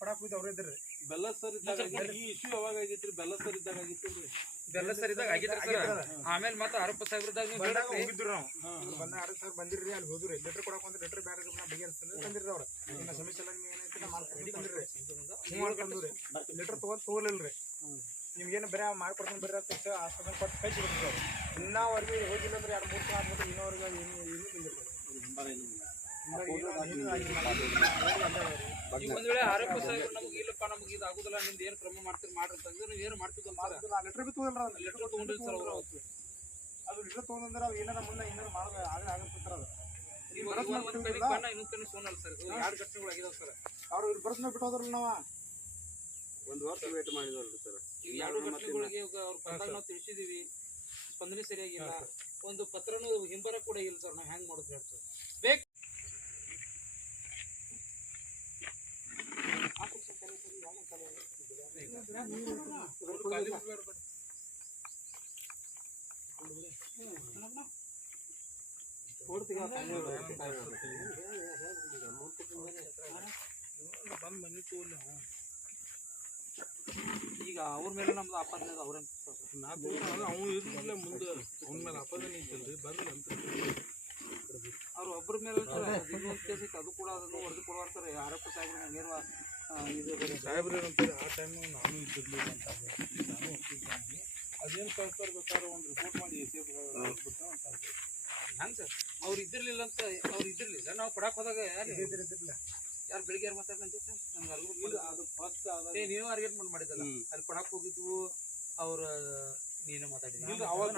ಪಡಾಕ್ ಹೋಯ್ತು ಅವ್ರ ಇದ್ರಿ. ಬೆಲ್ಲ ಸರ್ ಇದ್ದಾಗ ಆಗಿತ್ತು. ಈ ಇಶ್ಯೂ ಯಾವಾಗ ಆಗೈತ್ರಿ ಬೆಲ್ಲ ಸರ್ ಇದ್ದಾಗ ಆಗಿತ್ತು ಬೆಲ್ಲ ಸರ್ ಇದ್ದಾಗ ಆಗಿದ್ರಿ ಸರ್. ಆಮೇಲೆ ಮತ್ತೆ ಅರಪ್ಪ ಸಾಹೇಬ್ರದಾಗ ನೀವು ಬಂದಾಗ ಹೇಳಕ್ರಿ ಹೋಗಿದ್ರು ನಾವು. ಬಂದ ಆರು ಸಾವಿರ ಬಂದಿರ್ರಿ ಅಲ್ಲಿ ಹೋದ್ರಿ. ಲೆಟರ್ ಕೊಡಕ್ ಒಂದು ಲೆಟರ್ ಬ್ಯಾಡ ನಾ ಬಗೆಹರಿಸ್ತೀನಿ ತಂದಿರ್ರಿ ಅವ್ರ. ಇನ್ನ ಸಮಸ್ಯೆ ಎಲ್ಲ ನಿಮ್ಗೆ ಏನೈತಿ ನಾ ಬಂದಿರ್ರಿ ಮಾಡ್ಕೊಂಡ್ರಿ ಲೆಟರ್ ತಗೊಂಡ್ ತಗೋಲಿಲ್ರಿ ನಿಮ್ಗೇನು ಬೇರೆ ಮಾಡ್ಕೊಡ್ತೀನಿ ಬೇರೆ ಅಂತ ಆಸ್ಪತ್ರೆ ಕೊಟ್ಟು ಕೈ ಬಿಟ್ಟಿದ್ರು ಅವ್ರು. ಇನ್ನವರೆಗೆ ಹೋಗಿಲ್ಲ ಅಂದ್ರೆ ಎರಡು ಮೂರು ತಿಂಗಳು ಆದ್ಮೇಲೆ ಇನ್ನೋರ್ಗೆ ಏನು ಏನು ಬಂದಿರ್ತಾರೆ ಈಗ ಒಂದ್ ವೇಳೆ ಆರೋಪ ಸಾಹೇಬ್ರು ನಮ್ಗೆ ಇಲ್ಲಪ್ಪ ನಮ್ಗೆ ಇದು ಆಗುದಿಲ್ಲ ನಿಮ್ದು ಏನ್ ಕ್ರಮ ಮಾಡ್ತೀರಿ ಮಾಡ್ರಿ ಅಂತಂದ್ರೆ ನೀವು ಏನು ಮಾಡ್ತಿದ್ದ ಲೆಟರ್ ಬಿ ತಗೊಂಡ್ರ ಲೆಟರ್ ತಗೊಂಡಿರಿ ಸರ್ ಅವ್ರು. ಅದು ಲೆಟರ್ ತಗೊಂಡ್ರೆ ಅವ್ರು ಏನಾರ ಮುಂದೆ ಏನಾರ ಮಾಡೋದು ಆಗ ಆಗತ್ತಿರ್ತಾರ ಅದು. ಈಗ ಒಂದ್ ಒಂದ್ ಕಡೆಗೆ ಬಣ್ಣ ಇನ್ನೊಂದ್ ಕಡೆ ಸೋನಲ್ಲ ಸರ್. ಎರಡು ಘಟನೆಗಳು ಆಗಿದಾವ ಸರ್? ಅವ್ರು ಇಲ್ಲಿ ಬರ್ಸ್ನ ಬಿಟ್ಟು ಹೋದ್ರಲ್ಲ ನಾವ. ಒಂದು ವರ್ಷ ವೇಟ್ ಮಾಡಿದ್ರು ಸರ್. ಈಗ ಎರಡು ಘಟನೆಗಳಿಗೆ ಅವ್ರ ಬಂದಾಗ ನಾವು ತಿಳಿಸಿದೀವಿ. ಸ್ಪಂದನೆ ಸರಿಯಾಗಿಲ್ಲ. ಒಂದು ಪತ್ರನೂ ಹಿಂಬರ ಕೂಡ ಇಲ್ಲ ಸರ್. ನಾವು ಹೆಂಗ್ ಮಾಡೋದು ಸರ್. ಬೇಕು ಈಗ ಅವ್ರ ಮೇಲೆ ನಮ್ದು ಆಪಾದನೆ ಅದ ಅವ್ರೇನ್ ಅವ್ನು ಇರ್ಲಿಲ್ಲ ಮುಂದೆ ಅವನ ಮೇಲೆ ಅಪದಾನ ಐತಲ್ರಿ ಬರ್ಲಿ ಅಂತ ಅವ್ರು ಒಬ್ಬರ ಮೇಲೆ ಇನ್ನೊಂದು ಕೇಸ್ ಐತೆ ಅದು ಕೂಡ ಅದನ್ನು ವರದಿ ಕೊಡುವಂತಾರೆ ಆರೋಪ ಸಾಹೇಬ್ರ ನೇರ ಆ, ಇದು ಬೇರೆ. ಸಾಹೇಬ್ರು ಏನಂತಾರೆ ಆ ಟೈಮ್ ನಾನು ಇದ್ದಿರ್ಲಿಲ್ಲ ಅಂತ ನಾನು ಒಪ್ಪಿದ್ದೀನಿ ಅದೇನು ಕಳ್ಸ್ತಾರೆ ಬೇಕಾದ್ರೆ ಒಂದು ರಿಪೋರ್ಟ್ ಮಾಡಿ ಎ ಸಿ ಎಫ್ ಬಿಟ್ಟು ಅಂತ ಹಂಗ್ ಸರ್. ಅವ್ರು ಇದ್ದಿರಲಿಲ್ಲ ಅಂತ ಅವ್ರು ಇದ್ದಿರಲಿಲ್ಲ. ನಾವು ಕೊಡಕ್ಕೆ ಹೋದಾಗ ಯಾರು ಯಾರು ಬೆಳಿಗ್ಗೆ ಯಾರು ಮಾತಾಡ್ಲಂತ ನಮ್ಗೆ ಅರ್ಗುಟ್ ಅದು ಫಸ್ಟ್ ಏ ನೀನು ಅರ್ಗೇಟ್ಮೆಂಟ್ ಮಾಡಿದ್ದಲ್ಲ. ಅಲ್ಲಿ ಕೊಡಕ್ಕೆ ಹೋಗಿದ್ವು ಅವ್ರ ನೀನು ಮಾತಾಡಿದ್ದೀನಿ ಅವಾಗ